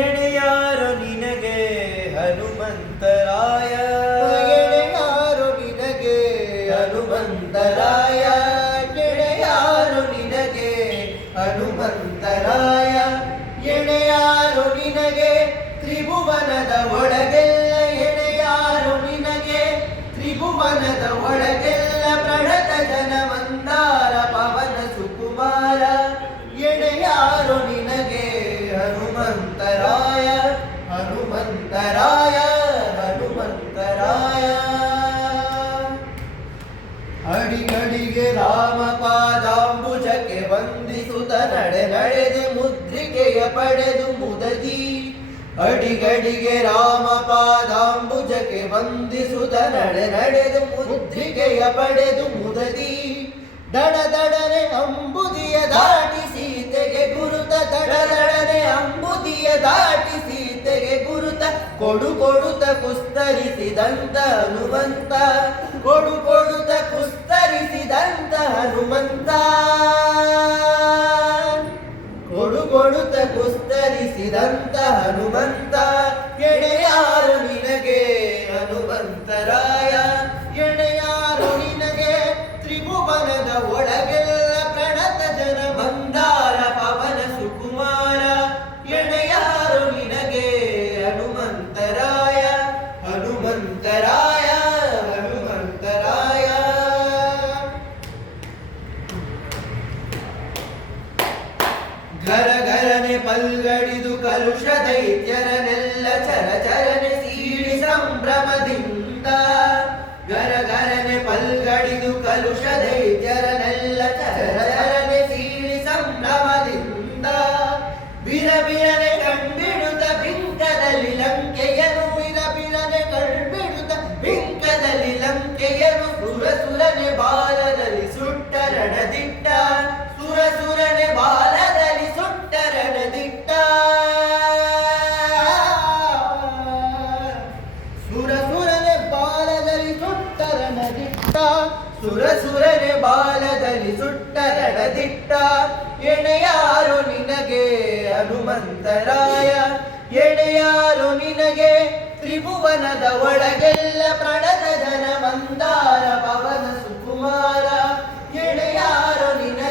ಎಣೆಯಾರು ನಿನಗೆ ಹನುಮಂತರಾಯ, ಎಣೆಯಾರು ನಿನಗೆ ಹನುಮಂತರಾಯ, ಎಣೆಯಾರು ನಿನಗೆ ಹನುಮಂತರಾಯ, ಎಣೆಯಾರು ನಿನಗೆ ತ್ರಿಭುವನದ ಒಳಗೆಲ್ಲ, ಎಣೆಯಾರು ನಿನಗೆ ತ್ರಿಭುವನದ ಒಳಗೆಲ್ಲ ಪ್ರಣತ ಜನ ಮಂದಾರ ಪವನ ಸುಕುಮಾರ, ಎಣೆಯಾರು ನಿನಗೆ ಹನುಮಂತರಾಯ, ಹನುಮಂತರಾಯ, ಹನುಮಂತರಾಯ. ಅಡಿಗಡಿಗೆ ರಾಮ ಪಾದಾಂಬುಜಕ್ಕೆ ವಂದಿಸುತ್ತ ನಡೆದೆ ಮುದ್ರಿಕೆಯ ಪಡೆದು ಮುದಗಿ, ಅಡಿಗಡಿಗೆ ರಾಮ ಪಾದಾಂಬುಜಕ್ಕೆ ವಂದಿಸುತ್ತ ನಡೆದು ಮುದ್ರಿಕೆಯ ಪಡೆದು ಮುದಗಿ, ದಡದಡನೆ ಅಂಬುದಿಯ ದಾಟಿ ಸೀತೆಗೆ ಗುರುತ, ದಡದಡನೆ ಅಂಬುದಿಯ ದಾಟಿ ಸೀತೆಗೆ ಗುರುತ, ಕೊಡುತ್ತ ಕುಸ್ತರಿಸಿದಂತ ಹನುಮಂತ, ಕೊಡುತ್ತ ಕುಸ್ತರಿಸಿದಂತ ಹನುಮಂತ, ಕೊಡುತ್ತ ಕುಸ್ತರಿಸಿದಂತ ಹನುಮಂತ, ಎಣೆಯಾರು ನಿನಗೆ ಹನುಮಂತರಾಯ, ಎಣೆಯಾರು ನಿನಗೆ ತ್ರಿಭುವನದ ಒಳಗೆಲ್ಲ ಪ್ರಣತ ಜನ ಮಂದಾರ ಪವನ ಸುಕುಮಾರ, ಎಣೆಯಾರು ನಿನಗೆ ಹನುಮಂತರಾಯ, ಹನುಮಂತರಾಯ, ಹನುಮಂತರಾಯ. ಘರನೆ ಪಲ್ಗಡಿದು ಕಲುಷ ದೈತ್ಯರನೆಲ್ಲ ಚರನೆ ಸೀಳಿ ಸಂಭ್ರಮದಿಂದ, ಘರನೆ ಪಲ್ಗಡಿದು ಕಲುಷ ದೈತ್ಯರನೆಲ್ಲ ಚರನೆ ಸೀಳಿ ಸಂಭ್ರಮದಿಂದ, ಬಿರಬಿರನೆ ಕಂಡ್ಬಿಡುತ್ತ ಬಿಂಕದಲ್ಲಿ ಲಂಕೆಯನು, ಬಿರಬಿರನೆ ಕಂಡ್ಬಿಡುತ್ತ ಬಿಂಕದಲ್ಲಿ ಲಂಕೆಯನು, ಸುರನೆ ಬಾಲದಲ್ಲಿ ಸುಟ್ಟ ರಣದಿಟ್ಟ, ಸುರನೆ ಬಾಲದಲ್ಲಿ ಸುಟ್ಟ ರಣದಿಟ್ಟ, ಸುರನೆ ಬಾಲದಲ್ಲಿ ಸುಟ್ಟ ರಣದಿಟ್ಟ, ಸುರನೆ ಬಾಲದಲ್ಲಿ ಸುಟ್ಟ ರಣದಿಟ್ಟ, ಎಣೆಯಾರು ನಿನಗೆ ಹನುಮಂತರಾಯ, ಎಣೆಯಾರು ನಿನಗೆ ತ್ರಿಭುವನದ ಒಳಗೆಲ್ಲ ಪ್ರಣತ ಜನ ಮಂದಾರ ಪವನ ಸುಕುಮಾರ, ಎಣೆಯಾರು ನಿನಗೆ